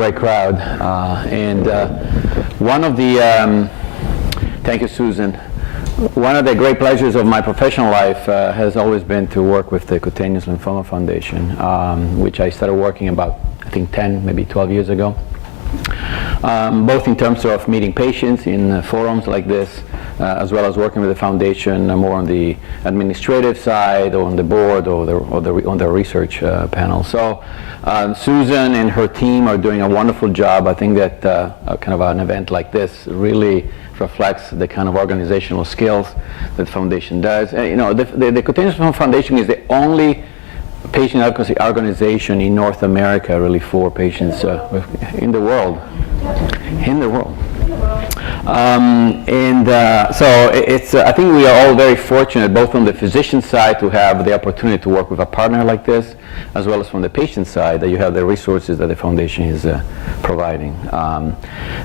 great crowd. One of the, thank you, Susan. One of the great pleasures of my professional life has always been to work with the Cutaneous Lymphoma Foundation, which I started working about, I think, 10, maybe 12 years ago. Both in terms of meeting patients in forums like this, as well as working with the foundation more on the administrative side, or on the board, or on the research panel. So Susan and her team are doing a wonderful job. I think that kind of an event like this really reflects the kind of organizational skills that the foundation does. You know, the Cutaneous Lymphoma Foundation is the only patient advocacy organization in North America, really, for patients in the world. So it's, I think we are all very fortunate, both on the physician side, to have the opportunity to work with a partner like this, as well as from the patient side, that you have the resources that the foundation is providing.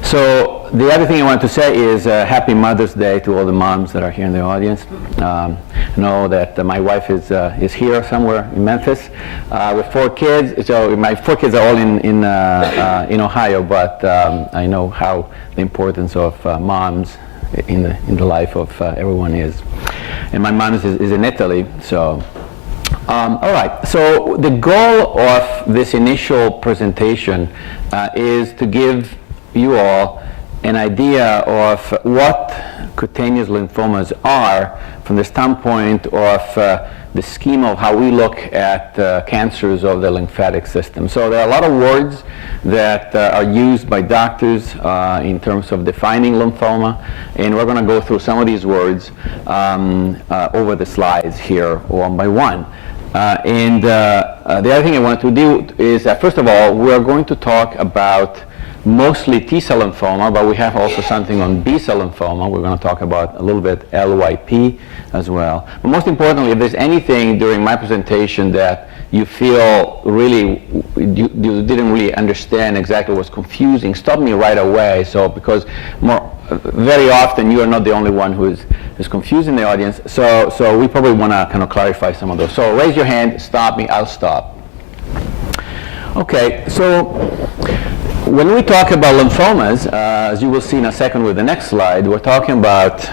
So the other thing I want to say is Happy Mother's Day to all the moms that are here in the audience. Know that my wife is here somewhere in Memphis with 4 kids. So my 4 kids are all in Ohio, but I know how the importance of moms in the life of everyone is. And my mom is in Italy, so. All right, so the goal of this initial presentation is to give you all an idea of what cutaneous lymphomas are from the standpoint of the scheme of how we look at cancers of the lymphatic system. So there are a lot of words that are used by doctors in terms of defining lymphoma, and we're going to go through some of these words over the slides here one by one. The other thing I want to do is that, first of all, we're going to talk about mostly T-cell lymphoma, but we have also something on B-cell lymphoma. We're going to talk about a little bit LYP as well. But most importantly, if there's anything during my presentation that you feel really you didn't really understand exactly what's confusing, stop me right away. So because very often you are not the only one who is confused in the audience. So we probably want to kind of clarify some of those. So raise your hand, stop me, I'll stop. Okay, so when we talk about lymphomas, as you will see in a second with the next slide, we're talking about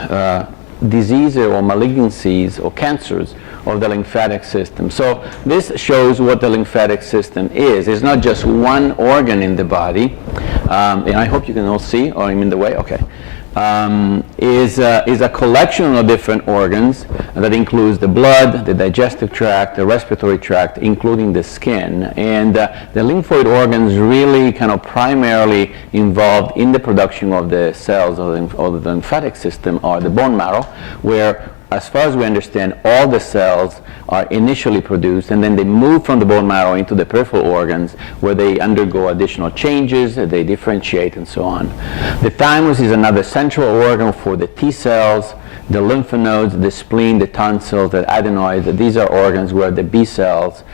diseases or malignancies or cancers of the lymphatic system. So this shows what the lymphatic system is. It's not just one organ in the body, and I hope you can all see, or I'm in the way, okay. Is a collection of different organs that includes the blood, the digestive tract, the respiratory tract, including the skin. And the lymphoid organs really kind of primarily involved in the production of the cells of the lymphatic system are the bone marrow, where, as far as we understand, all the cells are initially produced, and then they move from the bone marrow into the peripheral organs, where they undergo additional changes, they differentiate, and so on. The thymus is another central organ for the T cells, the lymph nodes, the spleen, the tonsils, the adenoids. These are organs where the B cells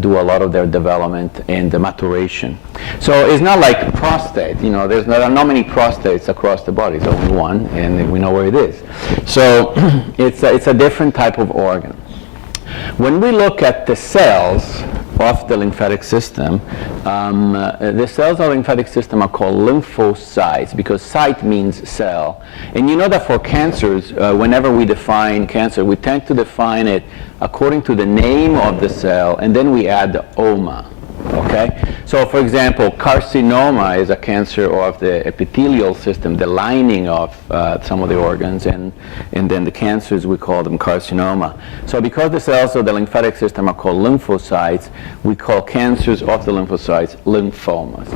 do a lot of their development and the maturation. So it's not like prostate, you know, there are not many prostates across the body, it's only one, and we know where it is. So it's a different type of organ. When we look at the cells of the lymphatic system, the cells of the lymphatic system are called lymphocytes, because cyte means cell. And you know that for cancers, whenever we define cancer, we tend to define it according to the name of the cell, and then we add the oma. Okay? So for example, carcinoma is a cancer of the epithelial system, the lining of some of the organs, and then the cancers, we call them carcinoma. So because the cells of the lymphatic system are called lymphocytes, we call cancers of the lymphocytes lymphomas.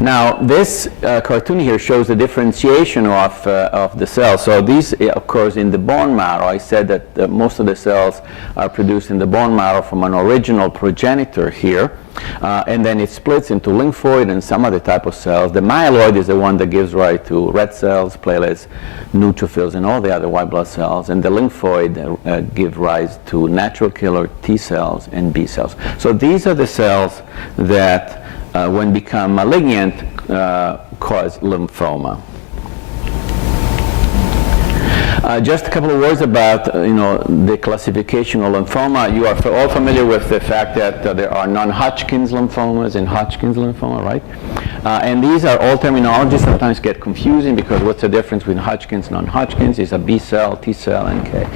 Now, this cartoon here shows the differentiation of the cells. So these occurs in the bone marrow. I said that most of the cells are produced in the bone marrow from an original progenitor here, and then it splits into lymphoid and some other type of cells. The myeloid is the one that gives rise to red cells, platelets, neutrophils, and all the other white blood cells, and the lymphoid give rise to natural killer T cells and B cells. So these are the cells that when become malignant, cause lymphoma. Just a couple of words about the classification of lymphoma. You are all familiar with the fact that there are non-Hodgkin's lymphomas and Hodgkin's lymphoma, right? And these are all terminologies sometimes get confusing because what's the difference between Hodgkin's and non-Hodgkin's? Is a B cell, T cell, NK.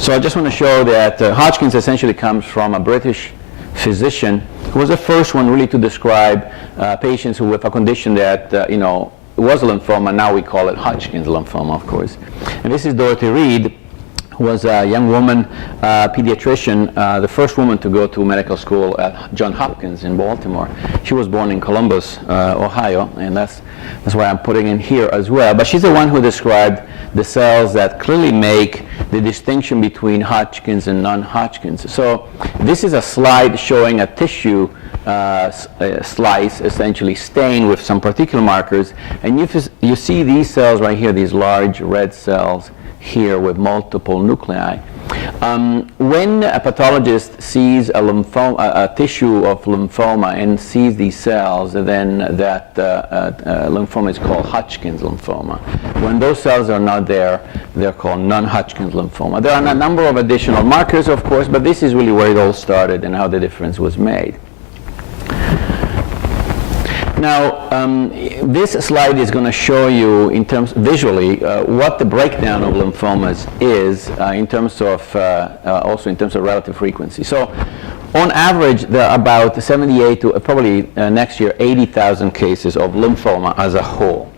So I just want to show that Hodgkin's essentially comes from a British physician who was the first one really to describe patients who with a condition that was a lymphoma. Now we call it Hodgkin's lymphoma, of course. And this is Dorothy Reed, who was a young woman, pediatrician, the first woman to go to medical school at Johns Hopkins in Baltimore. She was born in Columbus, Ohio, and that's why I'm putting in here as well. But she's the one who described the cells that clearly make the distinction between Hodgkin's and non-Hodgkin's. So this is a slide showing a tissue slice essentially stained with some particular markers, and you see these cells right here, these large red cells here with multiple nuclei. When a pathologist sees a tissue of lymphoma and sees these cells, then that lymphoma is called Hodgkin's lymphoma. When those cells are not there, they're called non-Hodgkin's lymphoma. There are a number of additional markers, of course, but this is really where it all started and how the difference was made. Now, this slide is going to show you, in terms visually, what the breakdown of lymphomas is in terms of also in terms of relative frequency. So, on average, there are about 78 to probably next year 80,000 cases of lymphoma as a whole.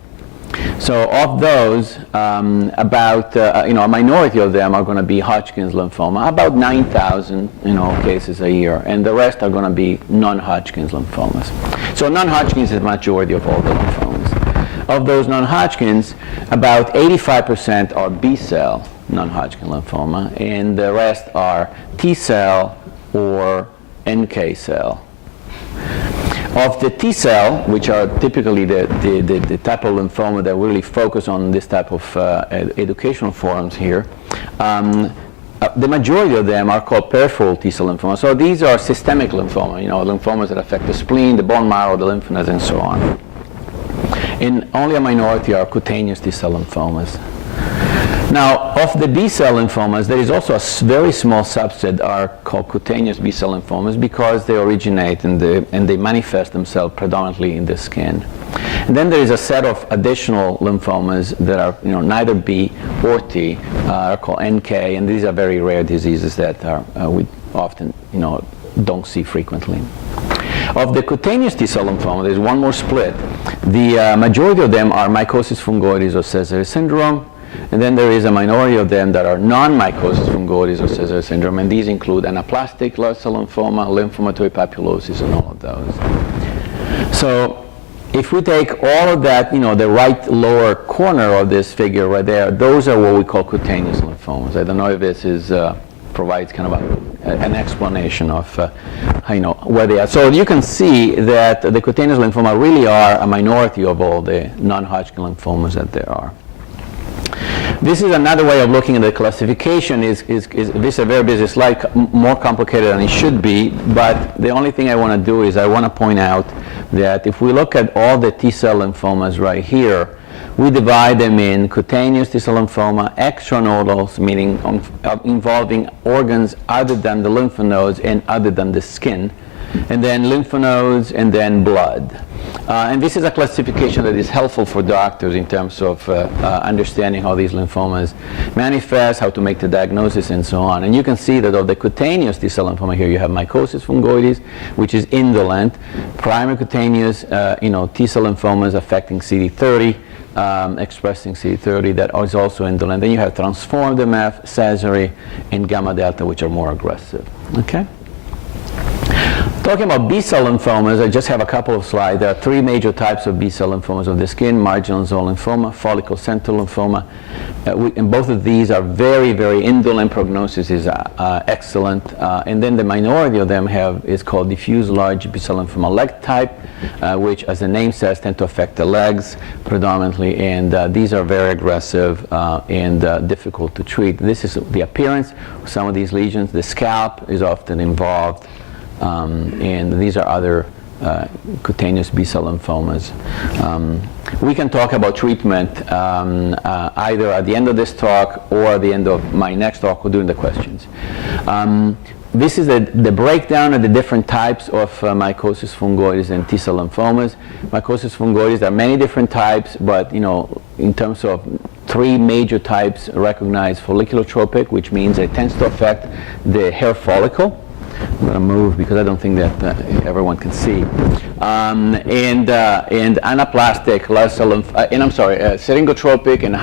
So, of those, about a minority of them are going to be Hodgkin's lymphoma, about 9,000 cases a year, and the rest are going to be non-Hodgkin's lymphomas. So non-Hodgkin's is the majority of all the lymphomas. Of those non-Hodgkin's, about 85% are B-cell non-Hodgkin lymphoma, and the rest are T-cell or NK cell. Of the T-cell, which are typically the type of lymphoma that really focus on this type of educational forums here, the majority of them are called peripheral T-cell lymphoma. So these are systemic lymphoma, lymphomas that affect the spleen, the bone marrow, the lymph nodes, and so on. And only a minority are cutaneous T-cell lymphomas. Now, of the B-cell lymphomas, there is also a very small subset are called cutaneous B-cell lymphomas because they originate and they manifest themselves predominantly in the skin. And then there is a set of additional lymphomas that are neither B or T, are called NK, and these are very rare diseases that we often don't see frequently. Of the cutaneous T-cell lymphoma, there's one more split. The majority of them are mycosis fungoides or Sézary syndrome. And then there is a minority of them that are non-mycosis fungoides or Sézary syndrome, and these include anaplastic large cell lymphoma, lymphomatoid papulosis, and all of those. So if we take all of that, the right lower corner of this figure right there, those are what we call cutaneous lymphomas. I don't know if this provides kind of an explanation of where they are. So you can see that the cutaneous lymphoma really are a minority of all the non-Hodgkin lymphomas that there are. This is another way of looking at the classification. This is a very busy slide, more complicated than it should be, but the only thing I want to do is I want to point out that if we look at all the T-cell lymphomas right here, we divide them in cutaneous T-cell lymphoma, extranodals, meaning involving organs other than the lymph nodes and other than the skin, and then lymph nodes, and then blood. And this is a classification that is helpful for doctors in terms of understanding how these lymphomas manifest, how to make the diagnosis, and so on. And you can see that of the cutaneous T-cell lymphoma here, you have mycosis fungoides, which is indolent, primary cutaneous T-cell lymphomas affecting CD30, expressing CD30, that is also indolent. Then you have transformed MF, Sézary, and gamma delta, which are more aggressive. Okay? Talking about B-cell lymphomas, I just have a couple of slides. There are three major types of B-cell lymphomas of the skin: marginal zone lymphoma, follicle central lymphoma. And both of these are very, very indolent. Prognosis is excellent. And then the minority of them is called diffuse large B-cell lymphoma leg type, which, as the name says, tend to affect the legs predominantly. And these are very aggressive and difficult to treat. This is the appearance of some of these lesions. The scalp is often involved. And these are other cutaneous B-cell lymphomas. We can talk about treatment either at the end of this talk or at the end of my next talk or during the questions. This is the breakdown of the different types of mycosis fungoides and T-cell lymphomas. Mycosis fungoides, there are many different types, but in terms of 3 major types recognized: folliculotropic, which means it tends to affect the hair follicle. I'm going to move because I don't think that everyone can see. And anaplastic, syringotropic and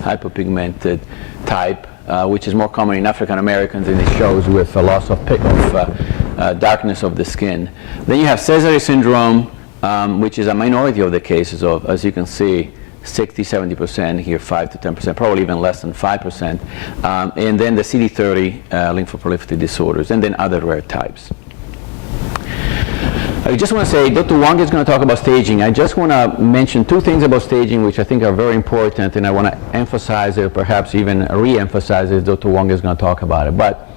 hypopigmented type, which is more common in African Americans, and it shows with a loss of darkness of the skin. Then you have Sézary syndrome, which is a minority of the cases of, as you can see, 60-70%, here 5 to 10%, probably even less than 5%, and then the CD30 lymphoproliferative disorders, and then other rare types. I just want to say, Dr. Wang is going to talk about staging. I just want to mention 2 things about staging which I think are very important, and I want to emphasize it, perhaps even re-emphasize it. Dr. Wang is going to talk about it. But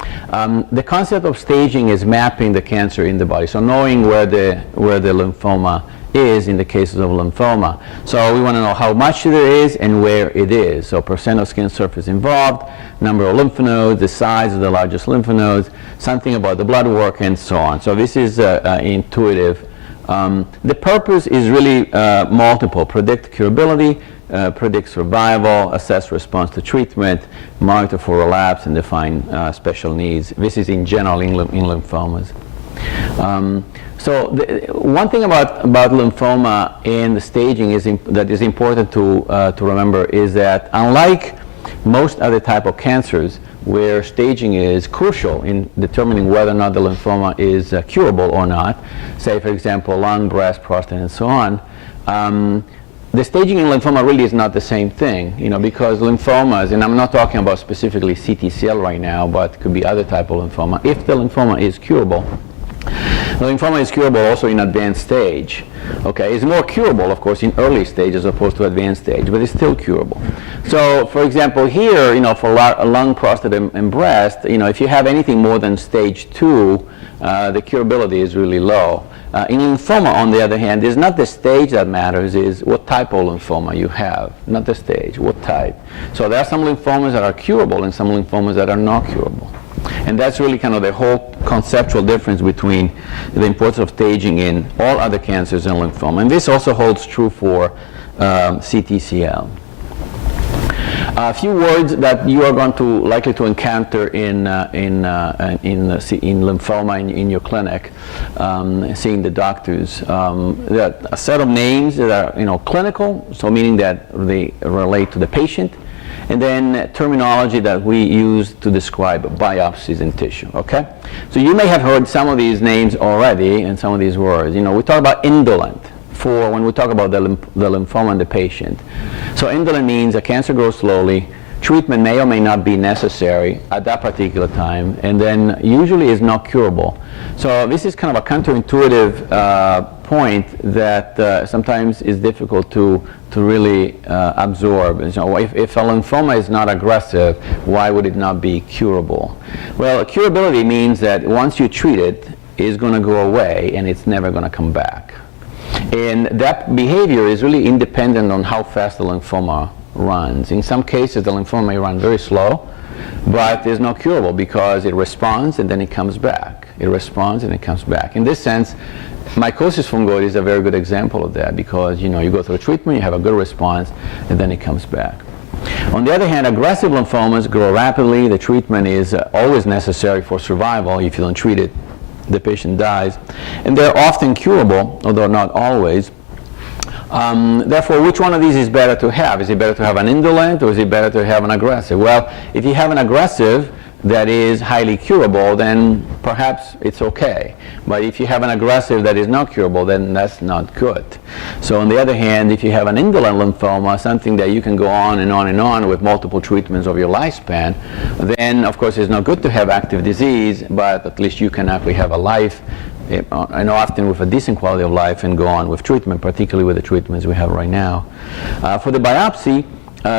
the concept of staging is mapping the cancer in the body, so knowing where the lymphoma is in the cases of lymphoma. So we want to know how much there is and where it is. So percent of skin surface involved, number of lymph nodes, the size of the largest lymph nodes, something about the blood work, and so on. So this is intuitive. The purpose is really multiple: predict curability, predict survival, assess response to treatment, monitor for relapse, and define special needs. This is in general in lymphomas. So one thing about lymphoma and the staging that is important to remember is that unlike most other type of cancers where staging is crucial in determining whether or not the lymphoma is curable or not, say for example lung, breast, prostate, and so on, the staging in lymphoma really is not the same thing, because lymphomas, and I'm not talking about specifically CTCL right now, but it could be other type of lymphoma. If the lymphoma is curable, the lymphoma is curable also in advanced stage. Okay, it's more curable, of course, in early stage as opposed to advanced stage, but it's still curable. So, for example, here, for lung, prostate, and breast, if you have anything more than stage 2, the curability is really low. In lymphoma, on the other hand, it's not the stage that matters, is what type of lymphoma you have, not the stage, what type. So there are some lymphomas that are curable and some lymphomas that are not curable. And that's really kind of the whole conceptual difference between the importance of staging in all other cancers and lymphoma. And this also holds true for CTCL. A few words that you are going to likely to encounter in lymphoma in your clinic, seeing the doctors. There are a set of names that are clinical, so meaning that they relate to the patient, and then terminology that we use to describe biopsies in tissue. Okay, so you may have heard some of these names already and some of these words. We talk about indolent for when we talk about the lymphoma in the patient. So indolent means a cancer grows slowly, treatment may or may not be necessary at that particular time, and then usually is not curable. So this is kind of a counterintuitive point that sometimes is difficult to really absorb. If a lymphoma is not aggressive, why would it not be curable? Well, curability means that once you treat it, it's going to go away and it's never going to come back. And that behavior is really independent on how fast the lymphoma runs. In some cases, the lymphoma may run very slow, but it's not curable because it responds and then it comes back. It responds and it comes back. In this sense, mycosis fungoides is a very good example of that because you go through treatment, you have a good response, and then it comes back. On the other hand, aggressive lymphomas grow rapidly. The treatment is always necessary for survival. If you don't treat it, the patient dies. And they're often curable, although not always. Therefore, which one of these is better to have? Is it better to have an indolent or is it better to have an aggressive? Well, if you have an aggressive that is highly curable, then perhaps it's okay. But if you have an aggressive that is not curable, then that's not good. So on the other hand, if you have an indolent lymphoma, something that you can go on and on and on with multiple treatments of your lifespan, then of course it's not good to have active disease, but at least you can actually have a life, and often with a decent quality of life, and go on with treatment, particularly with the treatments we have right now. For the biopsy,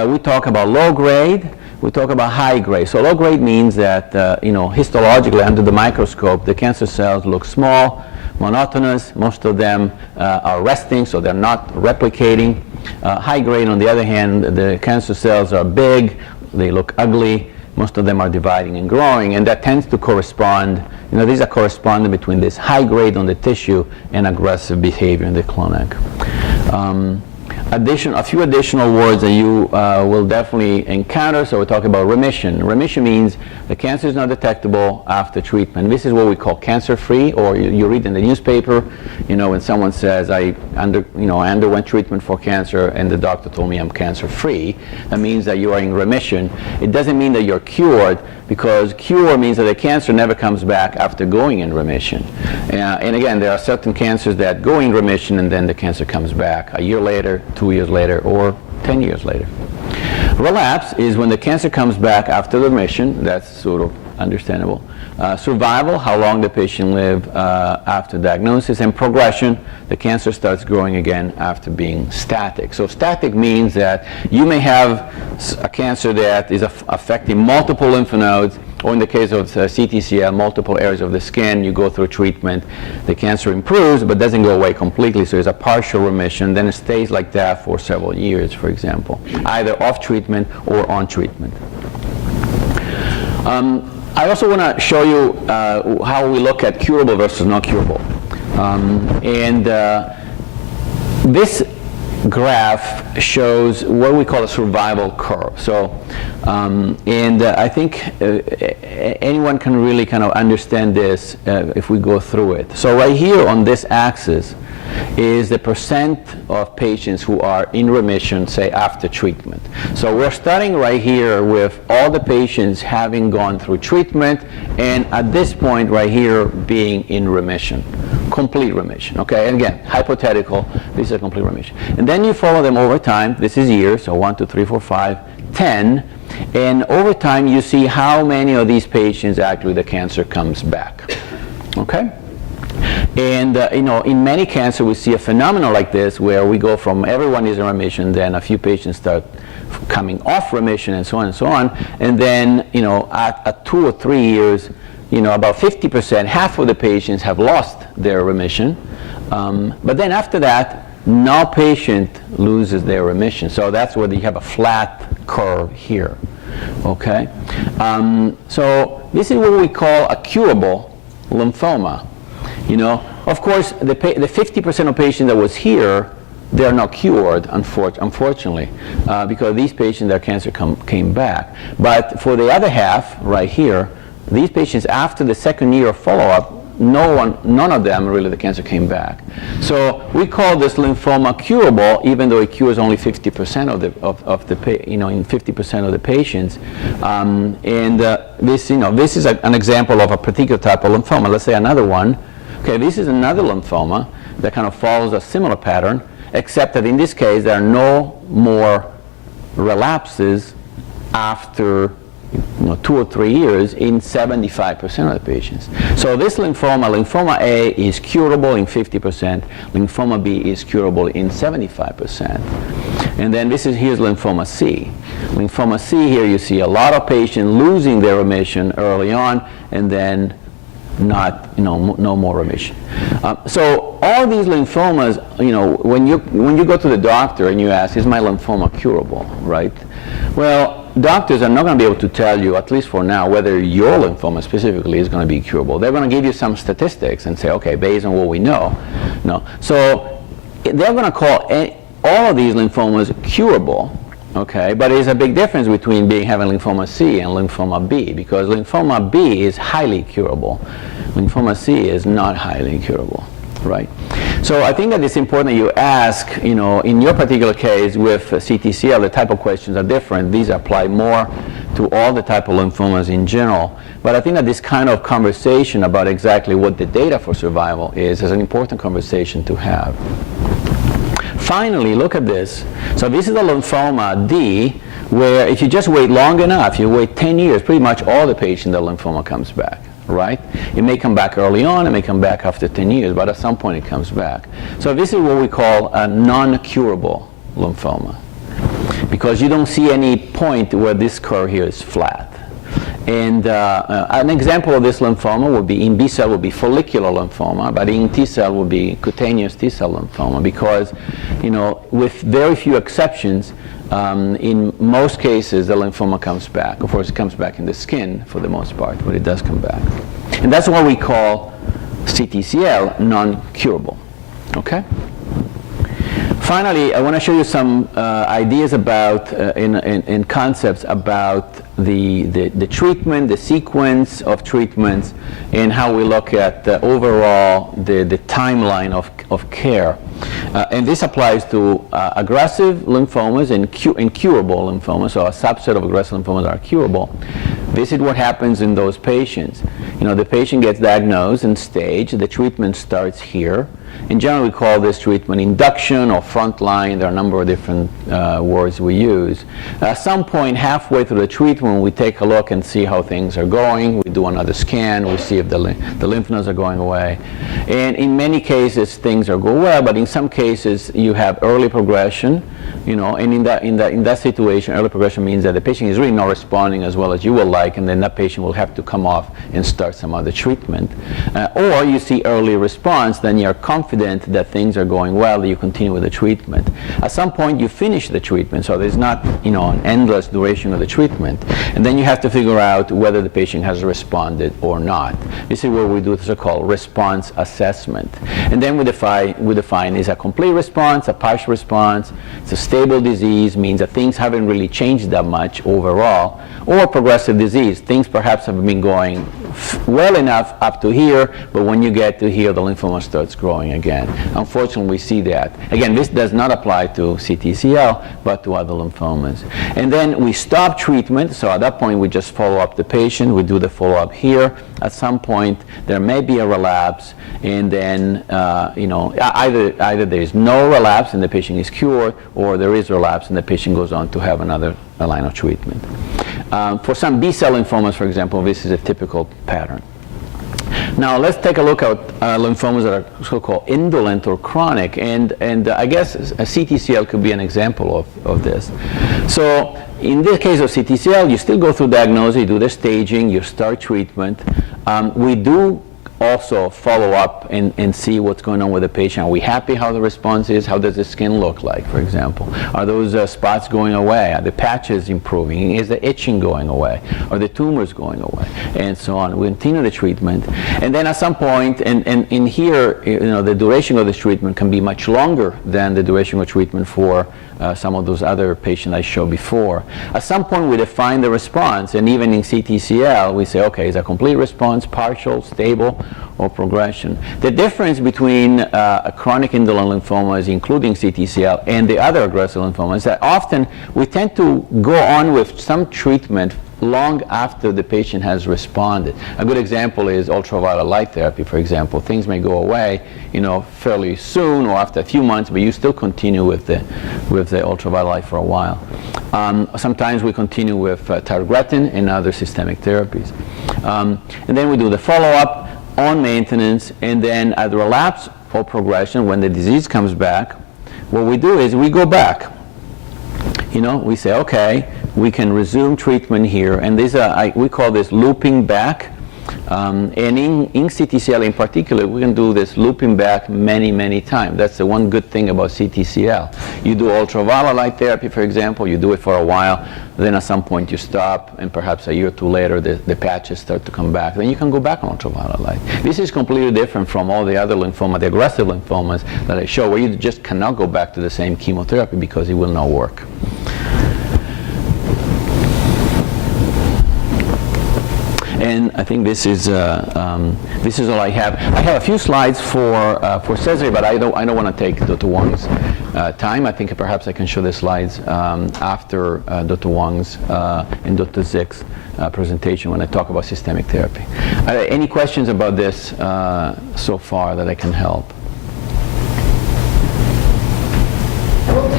we talk about low grade, we talk about high grade. So low grade means that, histologically under the microscope, the cancer cells look small, monotonous. Most of them are resting, so they're not replicating. High grade, on the other hand, the cancer cells are big, they look ugly. Most of them are dividing and growing, and that tends to correspond, these are corresponding between this high grade on the tissue and aggressive behavior in the clinic. A few additional words that you will definitely encounter. So we're talking about remission. Remission means the cancer is not detectable after treatment. This is what we call cancer-free, or you read in the newspaper, when someone says, I underwent treatment for cancer and the doctor told me I'm cancer-free. That means that you are in remission. It doesn't mean that you're cured, because cure means that the cancer never comes back after going in remission. And again, there are certain cancers that go in remission and then the cancer comes back a year later, 2 years later, or 10 years later. Relapse is when the cancer comes back after the remission. That's sort of understandable. Survival, how long the patient live after diagnosis, and progression, the cancer starts growing again after being static. So static means that you may have a cancer that is affecting multiple lymph nodes, or in the case of CTCL, multiple areas of the skin. You go through treatment, the cancer improves but doesn't go away completely, so it's a partial remission, then it stays like that for several years, for example, either off treatment or on treatment. I also want to show you how we look at curable versus not curable. This graph shows what we call a survival curve. So, I think anyone can really kind of understand this if we go through it. So right here on this axis is the percent of patients who are in remission, say, after treatment. So we're starting right here with all the patients having gone through treatment, and at this point right here being in remission, complete remission. Okay, and again, hypothetical, this is a complete remission. And then you follow them over time. This is years, so 1, 2, 3, 4, 5, 10. And over time you see how many of these patients actually the cancer comes back. Okay? And in many cancers we see a phenomenon like this, where we go from everyone is in remission, then a few patients start coming off remission, and so on and so on. And then at 2 or 3 years, about 50%, half of the patients have lost their remission. But then after that, no patient loses their remission. So that's where you have a flat curve here. Okay? So this is what we call a curable lymphoma. Of course, the 50% of patients that was here, they're not cured, unfortunately, because these patients, their cancer came back. But for the other half, right here, these patients, after the second year of follow-up, none of them really the cancer came back. So we call this lymphoma curable, even though it cures only 50% in 50% of the patients. This is an example of a particular type of lymphoma. Let's say another one. Okay, this is another lymphoma that kind of follows a similar pattern, except that in this case there are no more relapses after 2 or 3 years in 75% of the patients. So this lymphoma A, is curable in 50%, lymphoma B is curable in 75%. And then here's lymphoma C. Lymphoma C, here you see a lot of patients losing their remission early on, and then no more remission. So all these lymphomas, when you go to the doctor and you ask, is my lymphoma curable, right? Well, doctors are not going to be able to tell you, at least for now, whether your lymphoma specifically is going to be curable. They're going to give you some statistics and say, okay, based on what we know. No. So they're going to call all of these lymphomas curable. Okay, but there's a big difference between having lymphoma C and lymphoma B, because lymphoma B is highly curable. Lymphoma C is not highly curable, right? So I think that it's important that you ask, in your particular case with CTCL, the type of questions are different. These apply more to all the type of lymphomas in general. But I think that this kind of conversation about exactly what the data for survival is an important conversation to have. Finally, look at this. So this is a lymphoma D, where if you just wait long enough, you wait 10 years, pretty much all the patients, the lymphoma comes back, right? It may come back early on, it may come back after 10 years, but at some point it comes back. So this is what we call a non-curable lymphoma. because you don't see any point where this curve here is flat. And an example of this lymphoma would be, in B cell would be follicular lymphoma, but in T cell would be cutaneous T cell lymphoma, because, you know, with very few exceptions, in most cases the lymphoma comes back. Of course, it comes back in the skin for the most part, but it does come back. And that's what we call CTCL, non-curable. Okay? Finally, I want to show you some ideas about, in concepts about the treatment, the sequence of treatments, and how we look at overall the timeline of care. And this applies to aggressive lymphomas and incurable lymphomas, so a subset of aggressive lymphomas are curable. This is what happens in those patients. You know, the patient gets diagnosed and staged, the treatment starts here. In general, we call this treatment induction or frontline. There are a number of different words we use. At some point halfway through the treatment, we take a look and see how things are going. We do another scan. We see if the lymph nodes are going away. And in many cases, things are going well, but in some cases, you have early progression. You know, and in that situation, early progression means that the patient is really not responding as well as you would like, and then that patient will have to come off and start some other treatment. Or you see early response, then you're confident that things are going well, that you continue with the treatment. At some point, you finish the treatment, so there's not, you know, an endless duration of the treatment, and then you have to figure out whether the patient has responded or not. This is where we do the so-called response assessment, and then we define is a complete response, a partial response, it's a stable disease, means that things haven't really changed that much overall, or progressive disease. Things perhaps have been going well enough up to here, but when you get to here, the lymphoma starts growing again. Unfortunately, we see that. Again, this does not apply to CTCL, but to other lymphomas. And then we stop treatment, so at that point, we just follow up the patient. We do the follow-up here. At some point, there may be a relapse, and then, you know, either there is no relapse and the patient is cured, or there is relapse and the patient goes on to have another line of treatment. For some B-cell lymphomas, for example, this is a typical pattern. Now let's take a look at lymphomas that are so-called indolent or chronic, and I guess a CTCL could be an example of this. So in the case of CTCL, you still go through diagnosis, you do the staging, you start treatment. We do also follow up and see what's going on with the patient. Are we happy how the response is? How does the skin look like, for example? Are those spots going away? Are the patches improving? Is the itching going away? Are the tumors going away? And so on. We continue the treatment. And then at some point, and in here, you know, the duration of this treatment can be much longer than the duration of treatment for some of those other patients I showed before. At some point, we define the response, and even in CTCL, we say, okay, is a complete response, partial, stable, or progression? The difference between a chronic indolent lymphomas, including CTCL, and the other aggressive lymphomas is that often we tend to go on with some treatment long after the patient has responded. A good example is ultraviolet light therapy, for example. Things may go away, you know, fairly soon or after a few months, but you still continue with the ultraviolet light for a while. Sometimes we continue with tyrogretin and other systemic therapies. And then we do the follow-up on maintenance, and then at relapse or progression, when the disease comes back, what we do is we go back. You know, we say, okay, we can resume treatment here, and we call this looping back. And in CTCL in particular, we can do this looping back many times. That's the one good thing about CTCL. You do ultraviolet light therapy, for example, you do it for a while, then at some point you stop, and perhaps a year or two later the patches start to come back. Then you can go back on ultraviolet light. This is completely different from all the other lymphoma, the aggressive lymphomas that I show, where you just cannot go back to the same chemotherapy because it will not work. And I think this is all I have. I have a few slides for Cesare, but I don't want to take Dr. Wang's time. I think perhaps I can show the slides after Dr. Wang's and Dr. Zick's presentation when I talk about systemic therapy. Any questions about this so far that I can help?